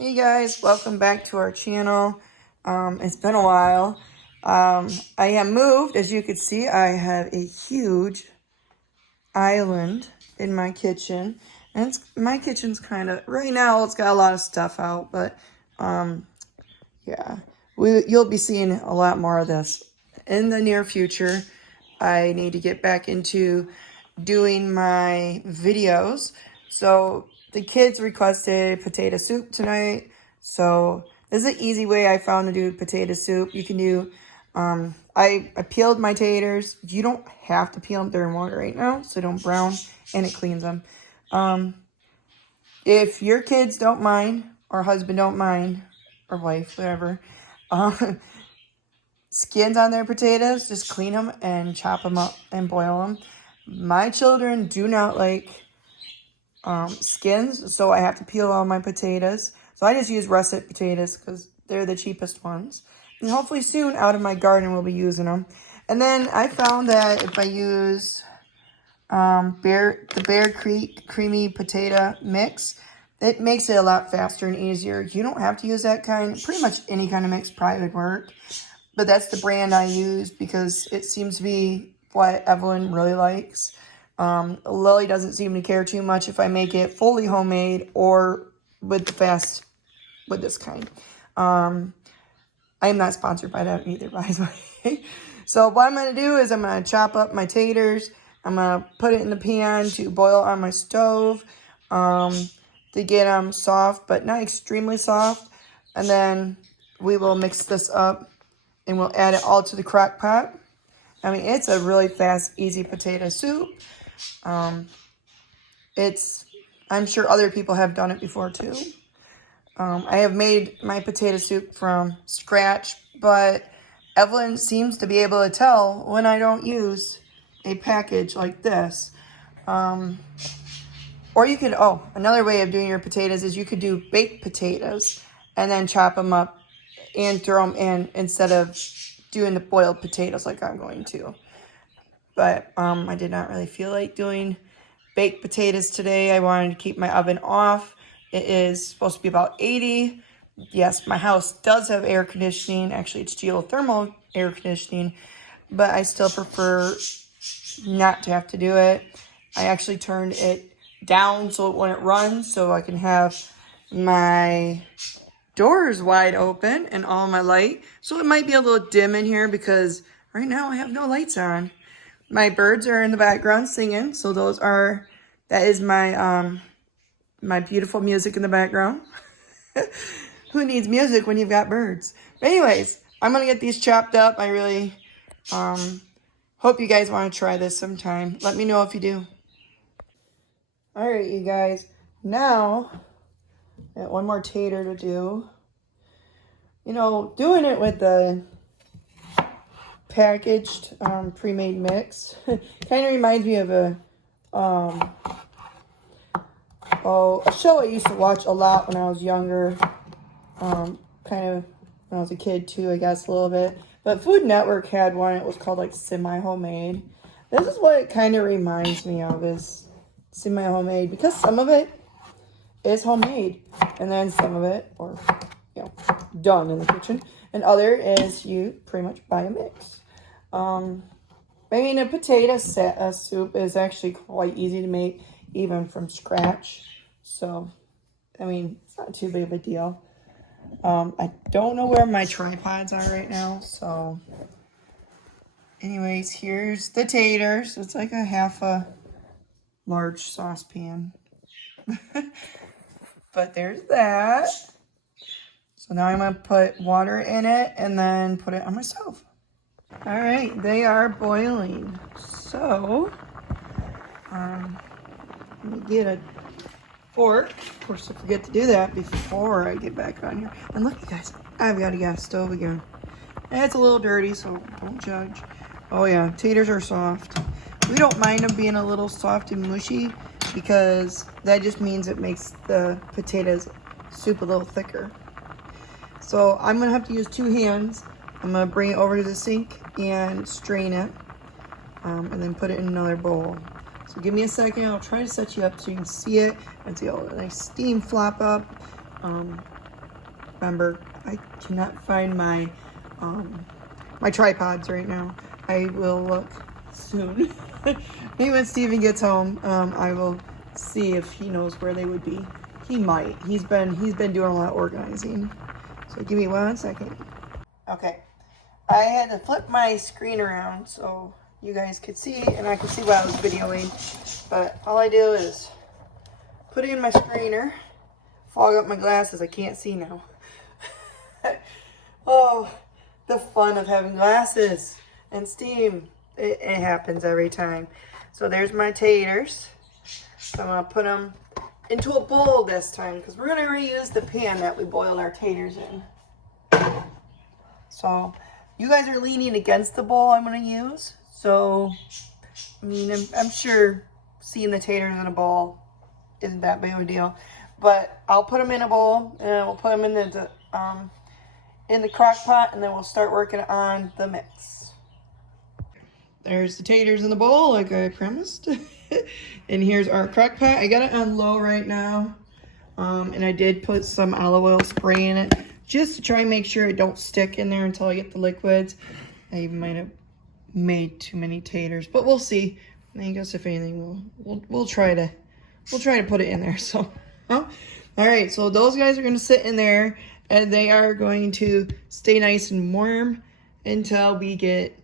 Hey guys, welcome back to our channel. It's been a while. I have moved. As you can see, I have a huge island in my kitchen. And my kitchen's kind of, right now it's got a lot of stuff out, but yeah, you'll be seeing a lot more of this in the near future. I need to get back into doing my videos. So the kids requested potato soup tonight. So this is an easy way I found to do potato soup. You can do, I peeled my taters. You don't have to peel them. They're in water right now, so they don't brown, and it cleans them. If your kids don't mind, or husband don't mind, or wife, whatever, skins on their potatoes, just clean them and chop them up and boil them. My children do not like skins, so I have to peel all my potatoes. So I just use russet potatoes because they're the cheapest ones. And hopefully soon out of my garden we'll be using them. And then I found that if I use the Bear Creek creamy potato mix, it makes it a lot faster and easier. You don't have to use that kind. Pretty much any kind of mix probably would work. But that's the brand I use because it seems to be what Evelyn really likes. Lily doesn't seem to care too much if I make it fully homemade or with this kind. I am not sponsored by that either, by the way. So what I'm going to do is I'm going to chop up my taters. I'm going to put it in the pan to boil on my stove to get them soft, but not extremely soft. And then we will mix this up and we'll add it all to the crock pot. I mean, it's a really fast, easy potato soup. I'm sure other people have done it before too. I have made my potato soup from scratch, but Evelyn seems to be able to tell when I don't use a package like this. Or you could, another way of doing your potatoes is you could do baked potatoes and then chop them up and throw them in instead of doing the boiled potatoes like I'm going to. But I did not really feel like doing baked potatoes today. I wanted to keep my oven off. It is supposed to be about 80. Yes, my house does have air conditioning. Actually, it's geothermal air conditioning, but I still prefer not to have to do it. I actually turned it down so it wouldn't run, so I can have my doors wide open and all my light. So it might be a little dim in here because right now I have no lights on. My birds are in the background singing, so that is my my beautiful music in the background. Who needs music when you've got birds? But anyways, I'm gonna get these chopped up. I really hope you guys want to try this sometime. Let me know if you do. All right, you guys. Now, I got one more tater to do. You know, doing it with the packaged pre-made mix kind of reminds me of a show I used to watch a lot when I was younger. Kind of when I was a kid too, I guess a little bit. But Food Network had one. It was called like Semi-Homemade. This is what it kind of reminds me of, is semi-homemade, because some of it is homemade and then some of it, or done in the kitchen, and other is you pretty much buy a mix. I mean, a potato soup is actually quite easy to make even from scratch, so I mean, it's not too big of a deal. I don't know where my tripods are right now, so anyways, here's the taters. It's like a half a large saucepan. But there's that. So now I'm going to put water in it and then put it on my stove. All right, they are boiling. So, let me get a fork. Of course, I forget to do that before I get back on here. And look, you guys, I've got a gas stove again. It's a little dirty, so don't judge. Oh yeah, taters are soft. We don't mind them being a little soft and mushy because that just means it makes the potatoes soup a little thicker. So I'm going to have to use 2 hands. I'm going to bring it over to the sink and strain it, and then put it in another bowl. So give me a second. I'll try to set you up so you can see it and see all the nice steam flop up. remember, I cannot find my my tripods right now. I will look soon. Maybe when Steven gets home, I will see if he knows where they would be. He might. He's been doing a lot of organizing. So give me 1 second. Okay. I had to flip my screen around so you guys could see and I could see what I was videoing. But all I do is put in my screener, fog up my glasses. I can't see now. Oh, the fun of having glasses and steam. It happens every time. So there's my taters. So I'm going to put them into a bowl this time because we're going to reuse the pan that we boiled our taters in. So you guys are leaning against the bowl I'm going to use. So, I mean, I'm sure seeing the taters in a bowl isn't that big of a deal. But I'll put them in a bowl and we'll put them in the crock pot and then we'll start working on the mix. There's the taters in the bowl like I promised. And here's our crock pot. I got it on low right now. And I did put some olive oil spray in it just to try and make sure it don't stick in there until I get the liquids. I might have made too many taters, but we'll see. I guess if anything, we'll try to put it in there. So, all right. So those guys are gonna sit in there, and they are going to stay nice and warm until we get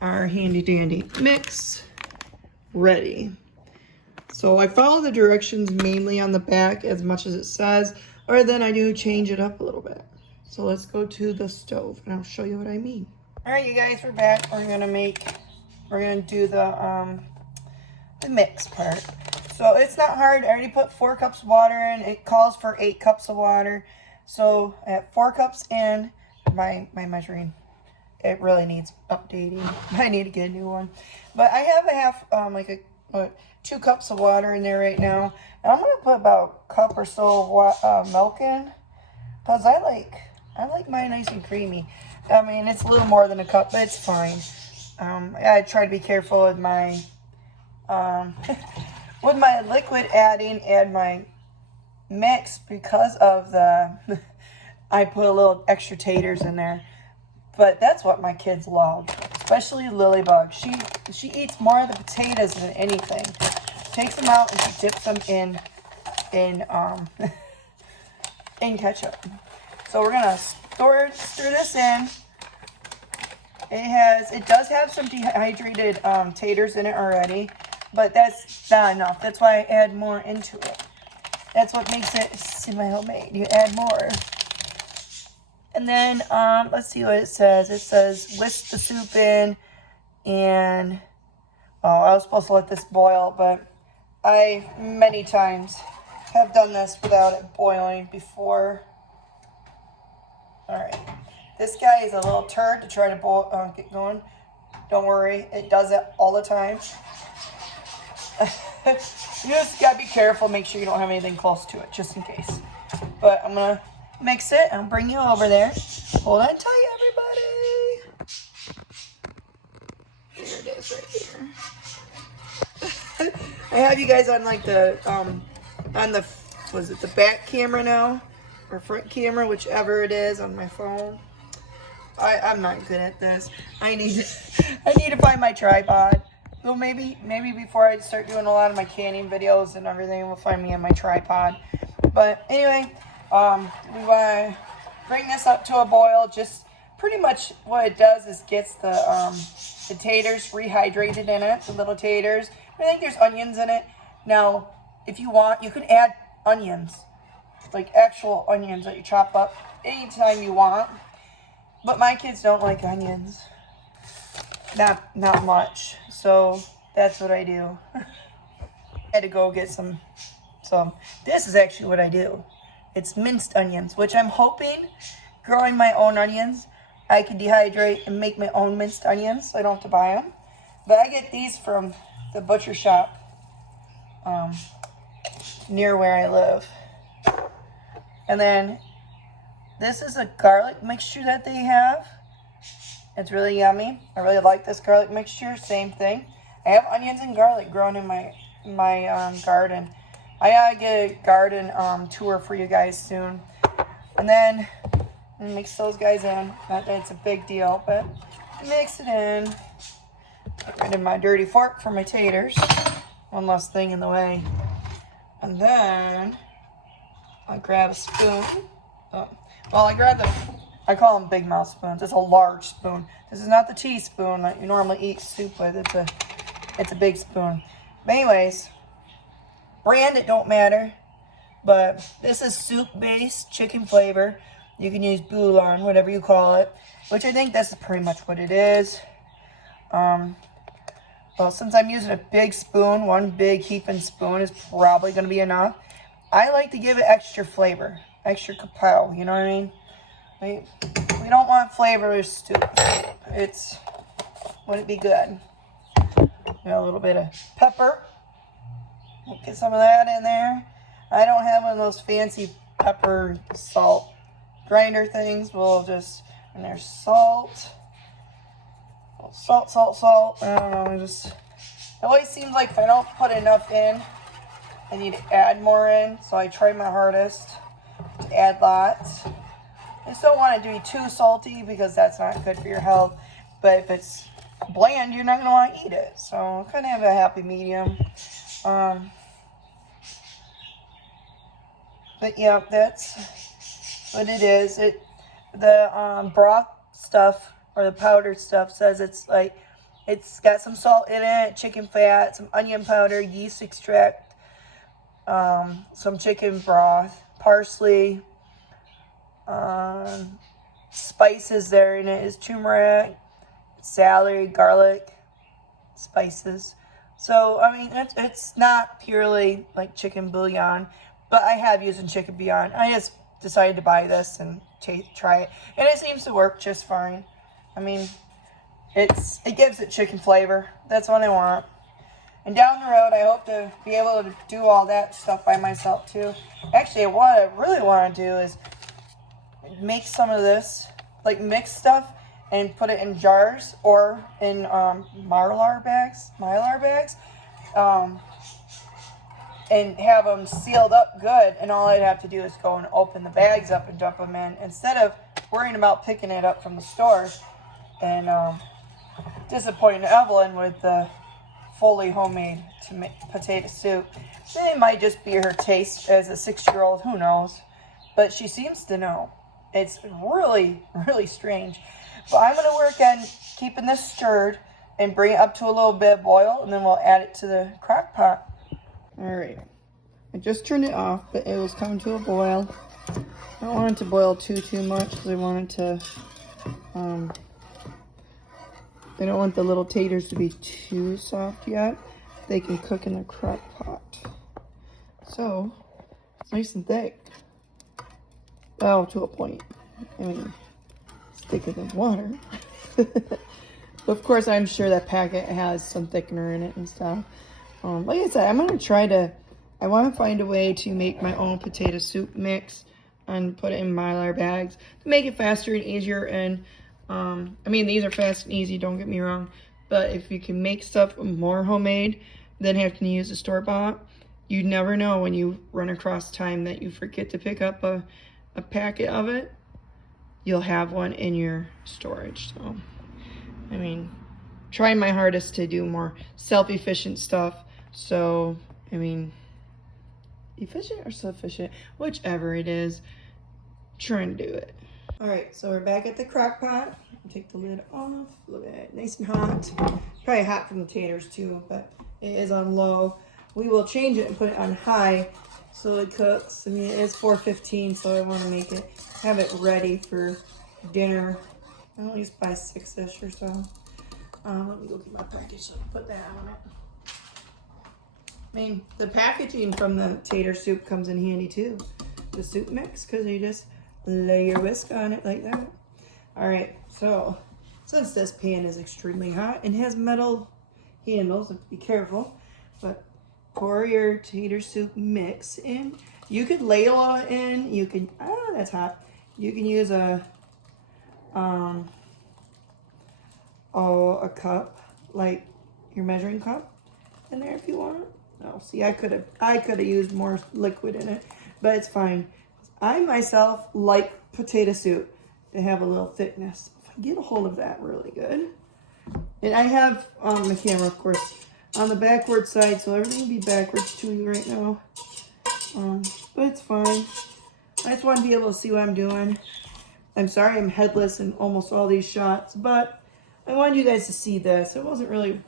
our handy dandy mix ready. So I follow the directions mainly on the back as much as it says, or then I do change it up a little bit. So let's go to the stove and I'll show you what I mean. All right, you guys, we're back. We're gonna do the mix part. So it's not hard. I already put 4 cups of water in. It calls for 8 cups of water. So at 4 cups in, my measuring, it really needs updating. I need to get a new one. But I have a half, 2 cups of water in there right now. And I'm gonna put about a cup or so of milk in, cause I like mine nice and creamy. I mean, it's a little more than a cup, but it's fine. I try to be careful with my with my liquid adding and my mix because of the I put a little extra taters in there. But that's what my kids love, especially Lilybug. She eats more of the potatoes than anything. Takes them out and she dips them in ketchup. So we're gonna stir this in. It does have some dehydrated taters in it already, but that's not enough. That's why I add more into it. That's what makes it semi-homemade. You add more. And then, let's see what it says. It says, whisk the soup in, and, I was supposed to let this boil, but I, many times, have done this without it boiling before. Alright. This guy is a little turd to try to get going. Don't worry, it does it all the time. You just gotta be careful, make sure you don't have anything close to it, just in case. But I'm gonna mix it and bring you over there. Hold on tight, everybody. There it is right here. I have you guys on like the was it the back camera now? Or front camera, whichever it is on my phone. I'm not good at this. I need to find my tripod. So maybe before I start doing a lot of my canning videos and everything, we'll find me on my tripod. But anyway, we want to bring this up to a boil. Just pretty much what it does is gets the taters rehydrated in it, the little taters. I think there's onions in it. Now, if you want, you can add onions, like actual onions that you chop up anytime you want. But my kids don't like onions. Not much. So that's what I do. I had to go get some. This is actually what I do. It's minced onions, which I'm hoping, growing my own onions, I can dehydrate and make my own minced onions so I don't have to buy them. But I get these from the butcher shop near where I live. And then this is a garlic mixture that they have. It's really yummy. I really like this garlic mixture. Same thing. I have onions and garlic growing in my garden. I gotta get a garden tour for you guys soon. And then mix those guys in. Not that it's a big deal, but mix it in. Get rid of my dirty fork for my taters. One less thing in the way. And then I grab a spoon. I call them big mouth spoons. It's a large spoon. This is not the teaspoon that you normally eat soup with. It's a big spoon. But anyways, brand, it don't matter. But this is soup-based chicken flavor. You can use bouillon, whatever you call it. Which I think that's pretty much what it is. Well, since I'm using a big spoon, one big heaping spoon is probably going to be enough. I like to give it extra flavor. Extra kapow, you know what I mean? We don't want flavorless soup. Wouldn't be good. A little bit of pepper. We'll get some of that in there. I don't have one of those fancy pepper salt grinder things. And there's salt. Salt. I don't know, it always seems like if I don't put enough in, I need to add more in. So I try my hardest to add lots. I just don't want it to be too salty because that's not good for your health. But if it's bland, you're not going to want to eat it. So kind of have a happy medium. But yeah, that's what it is. The broth stuff or the powdered stuff says it's got some salt in it, chicken fat, some onion powder, yeast extract, some chicken broth, parsley, spices there in it is turmeric, celery, garlic, spices. So, I mean, it's not purely like chicken bouillon, but I have used chicken bouillon. I just decided to buy this and try it, and it seems to work just fine. I mean, it gives it chicken flavor. That's what I want. And down the road, I hope to be able to do all that stuff by myself too. Actually, what I really want to do is make some of this, like mix stuff and put it in jars or in Mylar bags, and have them sealed up good. And all I'd have to do is go and open the bags up and dump them in instead of worrying about picking it up from the store and disappointing Evelyn with the fully homemade potato soup. It might just be her taste as a 6-year-old, who knows? But she seems to know. It's really, really strange. But I'm going to work on keeping this stirred and bring it up to a little bit of boil, and then we'll add it to the crock pot. Alright, I just turned it off, but it was coming to a boil. I don't want it to boil too much because I want it to, I don't want the little taters to be too soft yet. They can cook in the crock pot. So, it's nice and thick. Well, to a point. I mean, it's thicker than water. But of course, I'm sure that packet has some thickener in it and stuff. Like I said, I want to find a way to make my own potato soup mix and put it in Mylar bags to make it faster and easier. And I mean, these are fast and easy, don't get me wrong, but if you can make stuff more homemade than having to use a store-bought, you never know when you run across time that you forget to pick up a packet of it, you'll have one in your storage. So, I mean, trying my hardest to do more self-efficient stuff. So, I mean, efficient or sufficient, whichever it is, trying to do it. All right, so we're back at the crock pot. Take the lid off. Look at it, nice and hot. Probably hot from the taters too, but it is on low. We will change it and put it on high so it cooks. I mean, it is 4:15, so I want to have it ready for dinner, at least by 6-ish or so. Let me go get my package so I'll put that on it. I mean, the packaging from the tater soup comes in handy too. The soup mix, because you just lay your whisk on it like that. All right, so since this pan is extremely hot and has metal handles, so be careful, but pour your tater soup mix in. You could ladle it in. You could, that's hot. You can use a cup, like your measuring cup in there if you want. Oh, see, I could have used more liquid in it, but it's fine. I myself like potato soup to have a little thickness. If I get a hold of that really good. And I have my camera, of course, on the backward side, so everything will be backwards to you right now. But it's fine. I just want to be able to see what I'm doing. I'm sorry I'm headless in almost all these shots, but I wanted you guys to see this. It wasn't really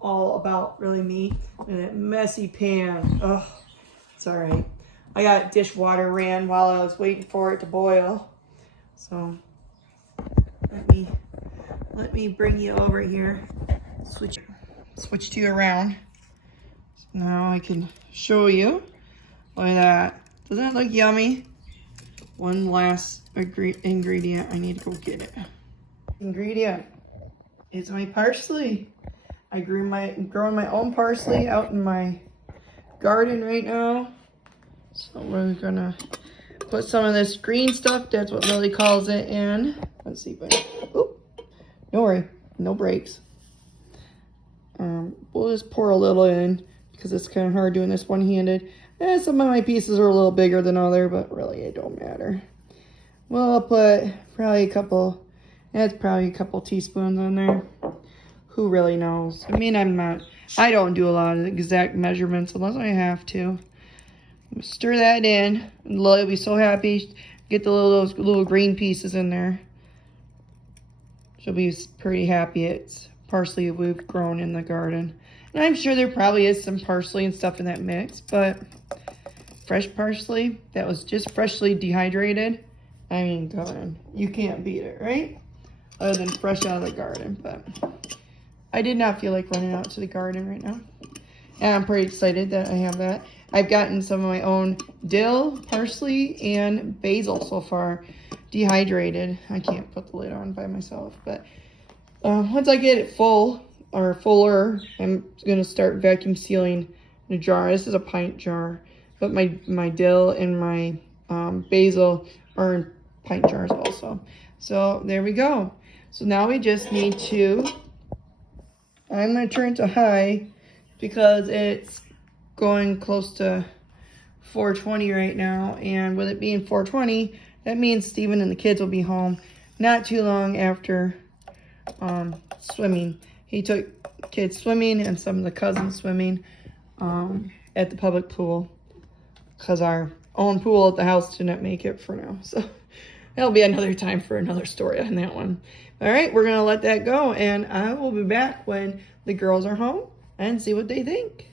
all about really me and that messy pan. Ugh, it's all right. I got dishwater ran while I was waiting for it to boil. So let me bring you over here. Switch you around. So now I can show you. Look at that. Doesn't that look yummy? One last ingredient. I need to go get it. Ingredient is my parsley. I'm growing my own parsley out in my garden right now. So we're gonna put some of this green stuff. That's what Lily calls it in. Let's see if I. Oh, don't worry, no breaks. We'll just pour a little in because it's kind of hard doing this one-handed. Some of my pieces are a little bigger than other, but really it don't matter. Well, I'll put probably a couple teaspoons in there. Who really knows? I mean, I don't do a lot of exact measurements unless I have to. Stir that in, and Lily will be so happy. Get those little green pieces in there. She'll be pretty happy. It's parsley we've grown in the garden. And I'm sure there probably is some parsley and stuff in that mix, but fresh parsley that was just freshly dehydrated, I mean, God, you can't beat it, right? Other than fresh out of the garden, but I did not feel like running out to the garden right now. And I'm pretty excited that I have that. I've gotten some of my own dill, parsley, and basil so far dehydrated. I can't put the lid on by myself, but once I get it full or fuller, I'm gonna start vacuum sealing the jar. This is a pint jar, but my dill and my basil are in pint jars also. So there we go. So now we just need to, I'm gonna turn it to high because it's going close to 420 right now, and with it being 420, that means Steven and the kids will be home not too long after swimming. He took kids swimming and some of the cousins swimming at the public pool because our own pool at the house didn't make it for now. So that'll be another time for another story on that one. All right, we're gonna let that go, and I will be back when the girls are home and see what they think.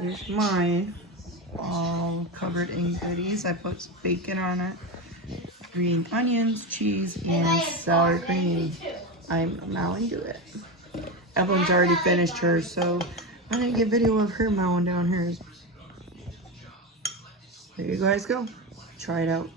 Here's mine, all covered in goodies. I put bacon on it, green onions, cheese, and sour cream. I'm mowing to it. Evelyn's already finished hers, so I didn't get video of her mowing down hers. There you guys go. Try it out.